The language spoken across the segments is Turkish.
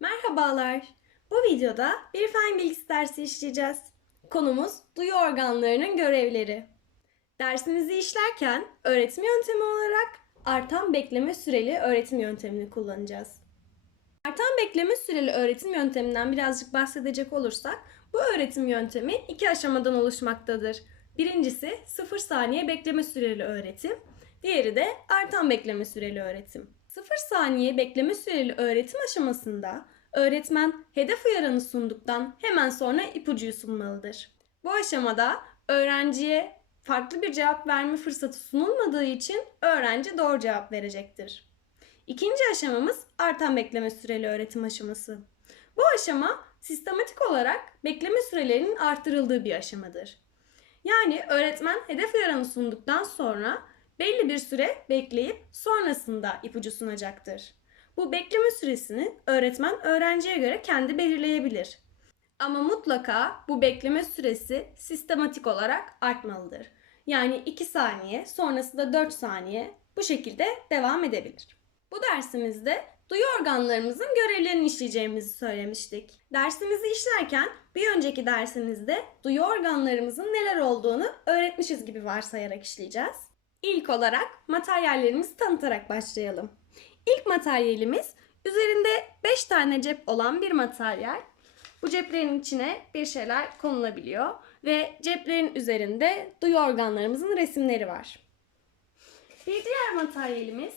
Merhabalar. Bu videoda bir fen bilgisi dersi işleyeceğiz. Konumuz duyu organlarının görevleri. Dersimizi işlerken öğretim yöntemi olarak artan bekleme süreli öğretim yöntemini kullanacağız. Artan bekleme süreli öğretim yönteminden birazcık bahsedecek olursak bu öğretim yöntemi iki aşamadan oluşmaktadır. Birincisi 0 saniye bekleme süreli öğretim, diğeri de artan bekleme süreli öğretim. 0 saniye bekleme süreli öğretim aşamasında öğretmen hedef uyarını sunduktan hemen sonra ipucuyu sunmalıdır. Bu aşamada öğrenciye farklı bir cevap verme fırsatı sunulmadığı için öğrenci doğru cevap verecektir. İkinci aşamamız artan bekleme süreli öğretim aşaması. Bu aşama sistematik olarak bekleme sürelerinin artırıldığı bir aşamadır. Yani öğretmen hedef uyarını sunduktan sonra belli bir süre bekleyip sonrasında ipucu sunacaktır. Bu bekleme süresini öğretmen öğrenciye göre kendi belirleyebilir. Ama mutlaka bu bekleme süresi sistematik olarak artmalıdır. Yani 2 saniye, sonrası da 4 saniye bu şekilde devam edebilir. Bu dersimizde duyu organlarımızın görevlerini işleyeceğimizi söylemiştik. Dersimizi işlerken bir önceki dersimizde duyu organlarımızın neler olduğunu öğretmişiz gibi varsayarak işleyeceğiz. İlk olarak materyallerimizi tanıtarak başlayalım. İlk materyalimiz üzerinde 5 tane cep olan bir materyal. Bu ceplerin içine bir şeyler konulabiliyor ve ceplerin üzerinde duyu organlarımızın resimleri var. Bir diğer materyalimiz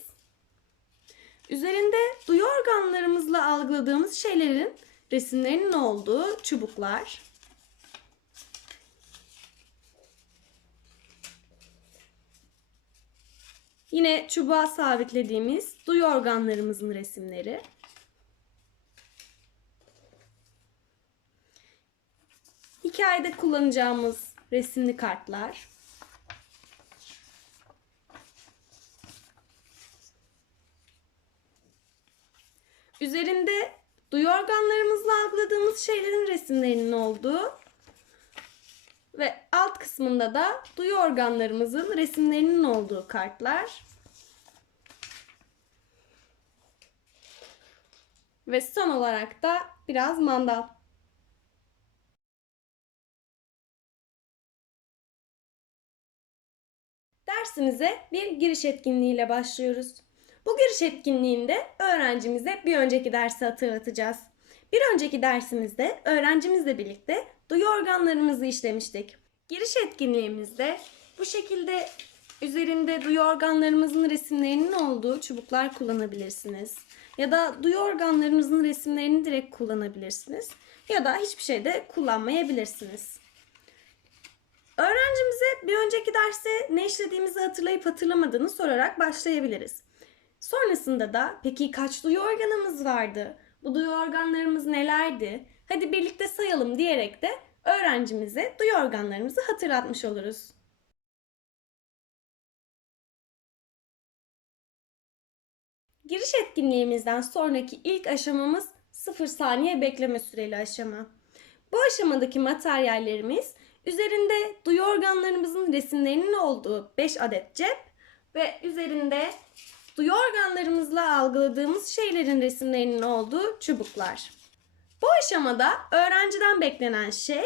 üzerinde duyu organlarımızla algıladığımız şeylerin resimlerinin olduğu çubuklar. Yine çubuğa sabitlediğimiz duyu organlarımızın resimleri. Hikayede kullanacağımız resimli kartlar. Üzerinde duyu organlarımızla algıladığımız şeylerin resimlerinin olduğu ve alt kısmında da duyu organlarımızın resimlerinin olduğu kartlar. Ve son olarak da biraz mandal. Dersimize bir giriş etkinliğiyle başlıyoruz. Bu giriş etkinliğinde öğrencimize bir önceki dersi hatırlatacağız. Bir önceki dersimizde öğrencimizle birlikte duyu organlarımızı işlemiştik. Giriş etkinliğimizde bu şekilde üzerinde duyu organlarımızın resimlerinin olduğu çubuklar kullanabilirsiniz. Ya da duyu organlarımızın resimlerini direkt kullanabilirsiniz. Ya da hiçbir şey de kullanmayabilirsiniz. Öğrencimize bir önceki derste ne işlediğimizi hatırlayıp hatırlamadığını sorarak başlayabiliriz. Sonrasında da peki kaç duyu organımız vardı? Bu duyu organlarımız nelerdi? Hadi birlikte sayalım diyerek de öğrencimize duyu organlarımızı hatırlatmış oluruz. Giriş etkinliğimizden sonraki ilk aşamamız 0 saniye bekleme süreli aşama. Bu aşamadaki materyallerimiz üzerinde duyu organlarımızın resimlerinin olduğu 5 adet cep ve üzerinde duyu organlarımızla algıladığımız şeylerin resimlerinin olduğu çubuklar. Bu aşamada öğrenciden beklenen şey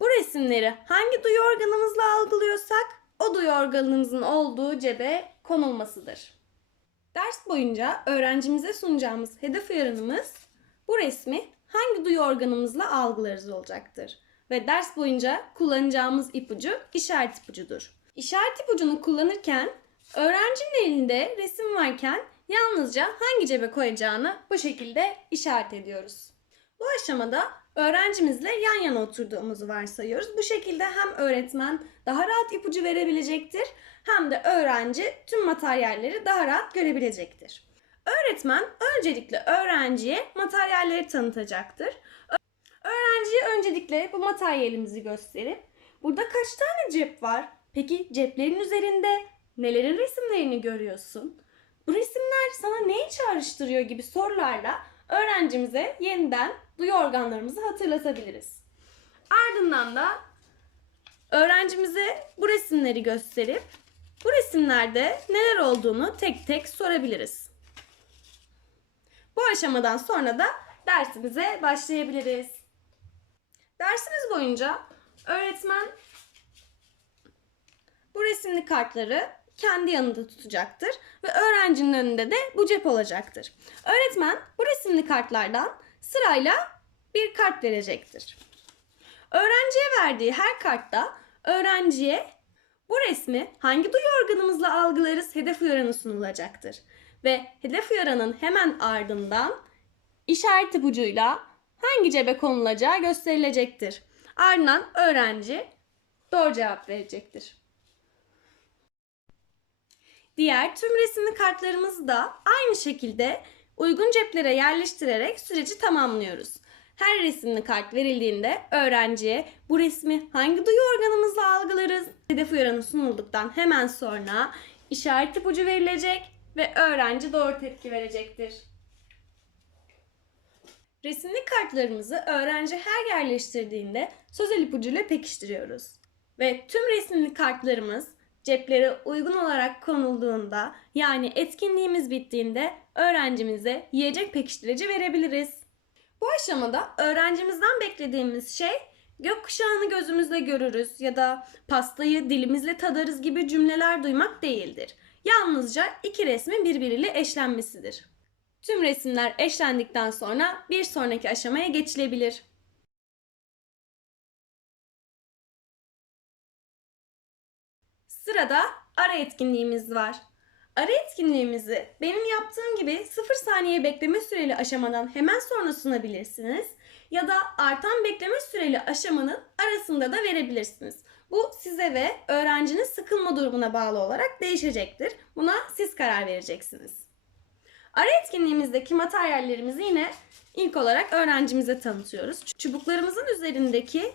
bu resimleri hangi duyu organımızla algılıyorsak o duyu organımızın olduğu cebe konulmasıdır. Ders boyunca öğrencimize sunacağımız hedef uyarınımız bu resmi hangi duyu organımızla algılarız olacaktır. Ve ders boyunca kullanacağımız ipucu işaret ipucudur. İşaret ipucunu kullanırken öğrencinin elinde resim varken yalnızca hangi cebe koyacağını bu şekilde işaret ediyoruz. Bu aşamada öğrencimizle yan yana oturduğumuzu varsayıyoruz. Bu şekilde hem öğretmen daha rahat ipucu verebilecektir hem de öğrenci tüm materyalleri daha rahat görebilecektir. Öğretmen öncelikle öğrenciye materyalleri tanıtacaktır. Öğrenciye öncelikle bu materyalimizi gösterip burada kaç tane cep var? Peki ceplerin üzerinde nelerin resimlerini görüyorsun? Bu resimler sana neyi çağrıştırıyor gibi sorularla öğrencimize yeniden duyu organlarımızı hatırlatabiliriz. Ardından da öğrencimize bu resimleri gösterip bu resimlerde neler olduğunu tek tek sorabiliriz. Bu aşamadan sonra da dersimize başlayabiliriz. Dersimiz boyunca öğretmen bu resimli kartları kendi yanında tutacaktır ve öğrencinin önünde de bu cep olacaktır. Öğretmen bu resimli kartlardan sırayla bir kart verecektir. Öğrenciye verdiği her kartta öğrenciye bu resmi hangi duyu organımızla algılarız hedef uyaranı sunulacaktır. Ve hedef uyaranın hemen ardından işaret ipucuyla hangi cebe konulacağı gösterilecektir. Ardından öğrenci doğru cevap verecektir. Diğer tüm resimli kartlarımızı da aynı şekilde uygun ceplere yerleştirerek süreci tamamlıyoruz. Her resimli kart verildiğinde öğrenciye bu resmi hangi duyu organımızla algılarız? Hedef uyaranı sunulduktan hemen sonra işaret ipucu verilecek ve öğrenci doğru tepki verecektir. Resimli kartlarımızı öğrenci her yerleştirdiğinde sözel ipucuyla pekiştiriyoruz. Ve tüm resimli kartlarımız ceplere uygun olarak konulduğunda yani etkinliğimiz bittiğinde öğrencimize yiyecek pekiştirici verebiliriz. Bu aşamada öğrencimizden beklediğimiz şey gökkuşağını gözümüzle görürüz ya da pastayı dilimizle tadarız gibi cümleler duymak değildir. Yalnızca iki resmin birbiriyle eşlenmesidir. Tüm resimler eşlendikten sonra bir sonraki aşamaya geçilebilir. Sırada ara etkinliğimiz var. Ara etkinliğimizi benim yaptığım gibi 0 saniye bekleme süreli aşamadan hemen sonra sunabilirsiniz. Ya da artan bekleme süreli aşamanın arasında da verebilirsiniz. Bu size ve öğrencinin sıkılma durumuna bağlı olarak değişecektir. Buna siz karar vereceksiniz. Ara etkinliğimizdeki materyallerimizi yine ilk olarak öğrencimize tanıtıyoruz. Çubuklarımızın üzerindeki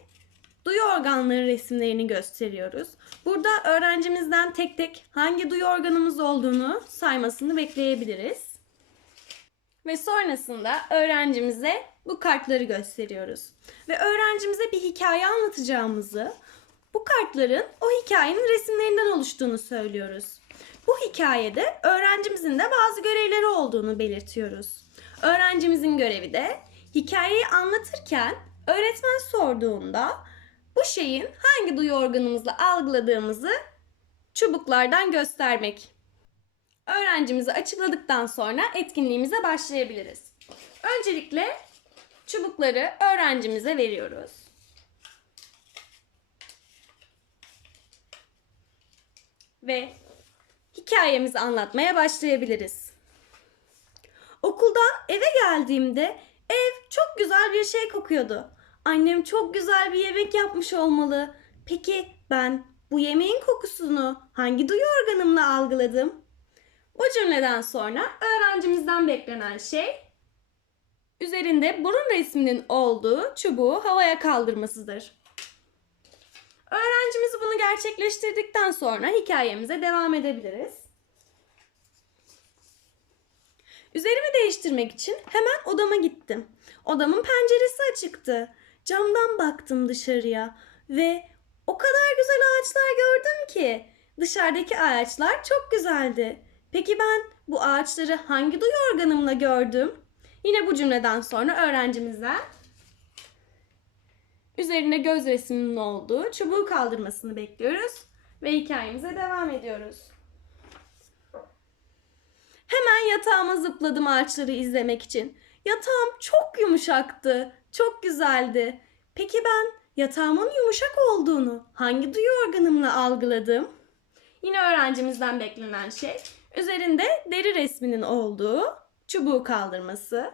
duyu organları resimlerini gösteriyoruz. Burada öğrencimizden tek tek hangi duyu organımız olduğunu saymasını bekleyebiliriz. Ve sonrasında öğrencimize bu kartları gösteriyoruz. Ve öğrencimize bir hikaye anlatacağımızı, bu kartların o hikayenin resimlerinden oluştuğunu söylüyoruz. Bu hikayede öğrencimizin de bazı görevleri olduğunu belirtiyoruz. Öğrencimizin görevi de hikayeyi anlatırken öğretmen sorduğunda bu şeyin hangi duyu organımızla algıladığımızı çubuklardan göstermek. Öğrencimizi açıkladıktan sonra etkinliğimize başlayabiliriz. Öncelikle çubukları öğrencimize veriyoruz. Ve hikayemizi anlatmaya başlayabiliriz. Okuldan eve geldiğimde ev çok güzel bir şey kokuyordu. Annem çok güzel bir yemek yapmış olmalı. Peki ben bu yemeğin kokusunu hangi duyu organımla algıladım? Bu cümleden sonra öğrencimizden beklenen şey üzerinde burun resminin olduğu çubuğu havaya kaldırmasıdır. Öğrencimiz bunu gerçekleştirdikten sonra hikayemize devam edebiliriz. Üzerimi değiştirmek için hemen odama gittim. Odamın penceresi açıktı. Camdan baktım dışarıya ve o kadar güzel ağaçlar gördüm ki. Dışarıdaki ağaçlar çok güzeldi. Peki ben bu ağaçları hangi duyu organımla gördüm? Yine bu cümleden sonra öğrencimizden üzerine göz resminin olduğu çubuğu kaldırmasını bekliyoruz ve hikayemize devam ediyoruz. Hemen yatağıma zıpladım ağaçları izlemek için. Yatağım çok yumuşaktı, çok güzeldi. Peki ben yatağımın yumuşak olduğunu hangi duyu organımla algıladım? Yine öğrencimizden beklenen şey üzerinde deri resminin olduğu çubuğu kaldırması.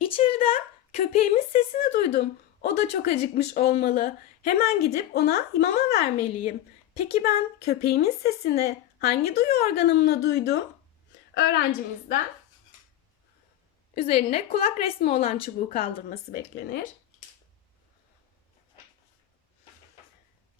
İçeriden köpeğimin sesini duydum. O da çok acıkmış olmalı. Hemen gidip ona mama vermeliyim. Peki ben köpeğimin sesini hangi duyu organımla duydum? Öğrencimizden üzerine kulak resmi olan çubuğu kaldırması beklenir.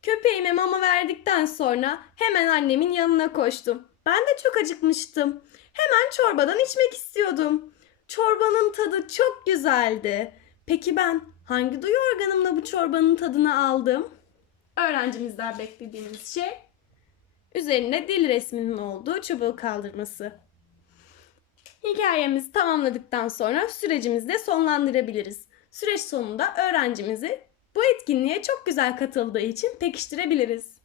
Köpeğime mama verdikten sonra hemen annemin yanına koştum. Ben de çok acıkmıştım. Hemen çorbadan içmek istiyordum. Çorbanın tadı çok güzeldi. Peki ben hangi duyu organımla bu çorbanın tadını aldım? Öğrencimizden beklediğimiz şey üzerinde dil resminin olduğu çubuğu kaldırması. Hikayemizi tamamladıktan sonra sürecimizi de sonlandırabiliriz. Süreç sonunda öğrencimizi bu etkinliğe çok güzel katıldığı için pekiştirebiliriz.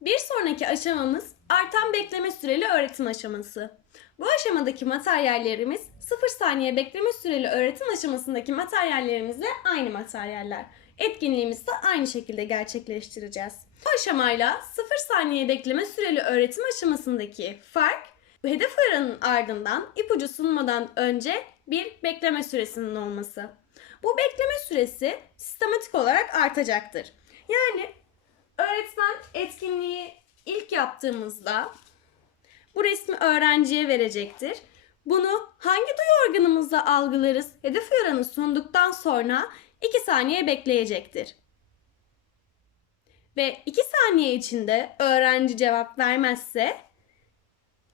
Bir sonraki aşamamız artan bekleme süreli öğretim aşaması. Bu aşamadaki materyallerimiz 0 saniye bekleme süreli öğretim aşamasındaki materyallerimizle aynı materyaller. Etkinliğimizi de aynı şekilde gerçekleştireceğiz. Bu aşamayla 0 saniye bekleme süreli öğretim aşamasındaki fark hedef uyarının ardından ipucu sunmadan önce bir bekleme süresinin olması. Bu bekleme süresi sistematik olarak artacaktır. Yani öğretmen etkinliği ilk yaptığımızda bu resmi öğrenciye verecektir. Bunu hangi duyu organımızla algılarız? Hedef uyaranı sunduktan sonra 2 saniye bekleyecektir. Ve 2 saniye içinde öğrenci cevap vermezse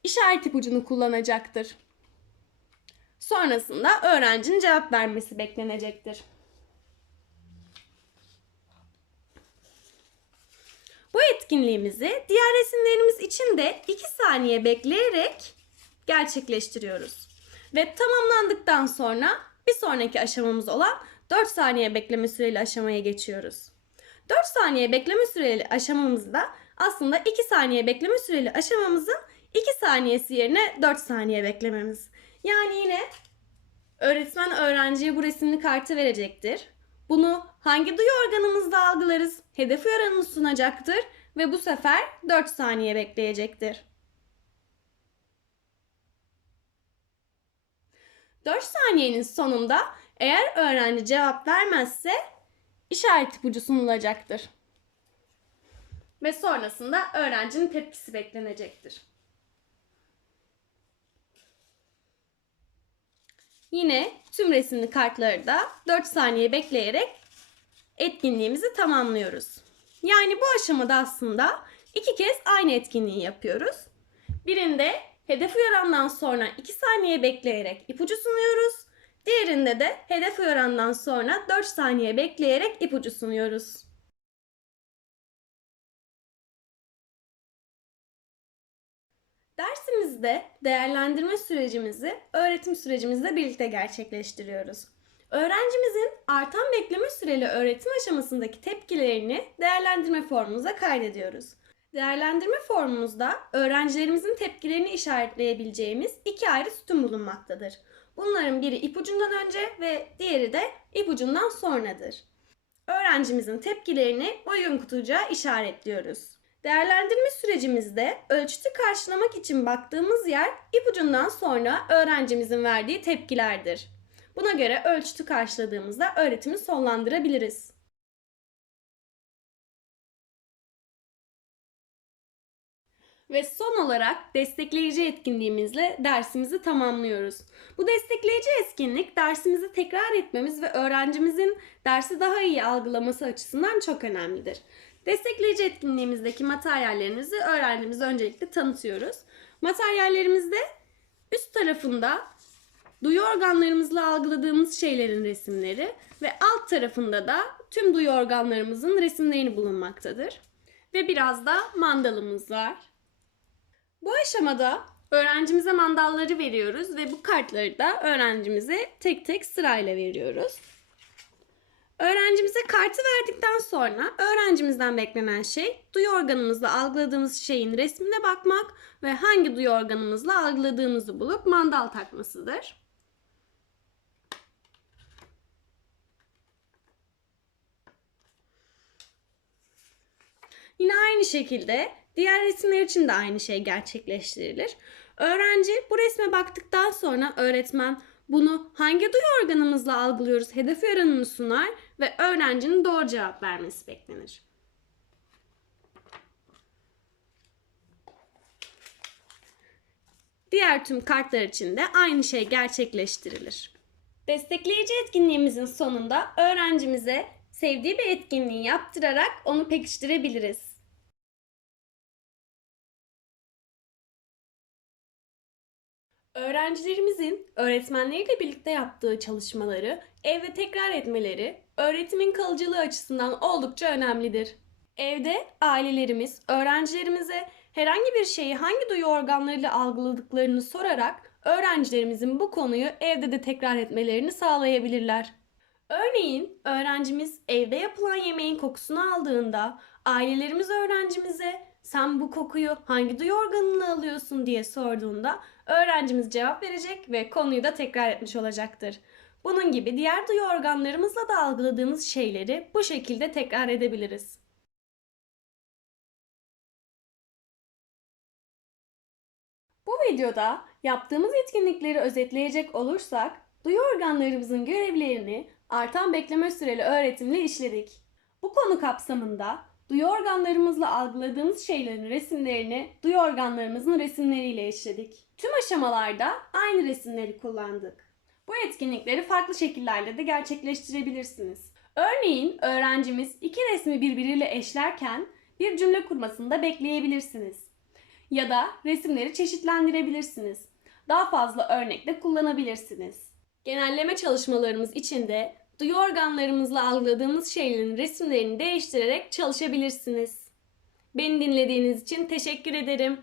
işaret ipucunu kullanacaktır. Sonrasında öğrencinin cevap vermesi beklenecektir. Bu etkinliğimizi diğer resimlerimiz için de 2 saniye bekleyerek gerçekleştiriyoruz. Ve tamamlandıktan sonra bir sonraki aşamamız olan 4 saniye bekleme süreli aşamaya geçiyoruz. 4 saniye bekleme süreli aşamamızda aslında 2 saniye bekleme süreli aşamamızın 2 saniyesi yerine 4 saniye beklememiz. Yani yine öğretmen öğrenciye bu resimli kartı verecektir. Bunu hangi duyu organımızda algılarız? Hedef uyaranını sunacaktır ve bu sefer 4 saniye bekleyecektir. 4 saniyenin sonunda eğer öğrenci cevap vermezse işaret ipucu sunulacaktır. Ve sonrasında öğrencinin tepkisi beklenecektir. Yine tüm resimli kartları da 4 saniye bekleyerek etkinliğimizi tamamlıyoruz. Yani bu aşamada aslında iki kez aynı etkinliği yapıyoruz. Birinde hedef uyarandan sonra 2 saniye bekleyerek ipucu sunuyoruz. Diğerinde de hedef uyarandan sonra 4 saniye bekleyerek ipucu sunuyoruz. Dersimizde değerlendirme sürecimizi öğretim sürecimizle birlikte gerçekleştiriyoruz. Öğrencimizin artan bekleme süreli öğretim aşamasındaki tepkilerini değerlendirme formumuza kaydediyoruz. Değerlendirme formumuzda öğrencilerimizin tepkilerini işaretleyebileceğimiz iki ayrı sütun bulunmaktadır. Bunların biri ipucundan önce ve diğeri de ipucundan sonradır. Öğrencimizin tepkilerini oyun kutucuğa işaretliyoruz. Değerlendirme sürecimizde ölçütü karşılamak için baktığımız yer ipucundan sonra öğrencimizin verdiği tepkilerdir. Buna göre ölçütü karşıladığımızda öğretimi sonlandırabiliriz. Ve son olarak destekleyici etkinliğimizle dersimizi tamamlıyoruz. Bu destekleyici etkinlik dersimizi tekrar etmemiz ve öğrencimizin dersi daha iyi algılaması açısından çok önemlidir. Destekleyici etkinliğimizdeki materyallerimizi öğrencimize öncelikle tanıtıyoruz. Materyallerimizde üst tarafında duyu organlarımızla algıladığımız şeylerin resimleri ve alt tarafında da tüm duyu organlarımızın resimlerini bulunmaktadır. Ve biraz da mandalımız var. Bu aşamada öğrencimize mandalları veriyoruz ve bu kartları da öğrencimize tek tek sırayla veriyoruz. Öğrencimize kartı verdikten sonra öğrencimizden beklenen şey duyu organımızla algıladığımız şeyin resmine bakmak ve hangi duyu organımızla algıladığımızı bulup mandal takmasıdır. Yine aynı şekilde diğer resimler için de aynı şey gerçekleştirilir. Öğrenci bu resme baktıktan sonra öğretmen bunu hangi duyu organımızla algılıyoruz hedef uyaranını sunar ve öğrencinin doğru cevap vermesi beklenir. Diğer tüm kartlar için de aynı şey gerçekleştirilir. Destekleyici etkinliğimizin sonunda öğrencimize sevdiği bir etkinliği yaptırarak onu pekiştirebiliriz. Öğrencilerimizin öğretmenleriyle birlikte yaptığı çalışmaları evde tekrar etmeleri öğretimin kalıcılığı açısından oldukça önemlidir. Evde ailelerimiz öğrencilerimize herhangi bir şeyi hangi duyu organlarıyla algıladıklarını sorarak öğrencilerimizin bu konuyu evde de tekrar etmelerini sağlayabilirler. Örneğin öğrencimiz evde yapılan yemeğin kokusunu aldığında ailelerimiz öğrencimize sen bu kokuyu hangi duyu organını alıyorsun diye sorduğunda öğrencimiz cevap verecek ve konuyu da tekrar etmiş olacaktır. Bunun gibi diğer duyu organlarımızla da algıladığımız şeyleri bu şekilde tekrar edebiliriz. Bu videoda yaptığımız etkinlikleri özetleyecek olursak, duyu organlarımızın görevlerini artan bekleme süreli öğretimle işledik. Bu konu kapsamında duyu organlarımızla algıladığımız şeylerin resimlerini duyu organlarımızın resimleriyle işledik. Tüm aşamalarda aynı resimleri kullandık. Bu etkinlikleri farklı şekillerde de gerçekleştirebilirsiniz. Örneğin öğrencimiz iki resmi birbiriyle eşlerken bir cümle kurmasını da bekleyebilirsiniz. Ya da resimleri çeşitlendirebilirsiniz. Daha fazla örnek de kullanabilirsiniz. Genelleme çalışmalarımız için de duyu organlarımızla algıladığımız şeylerin resimlerini değiştirerek çalışabilirsiniz. Beni dinlediğiniz için teşekkür ederim.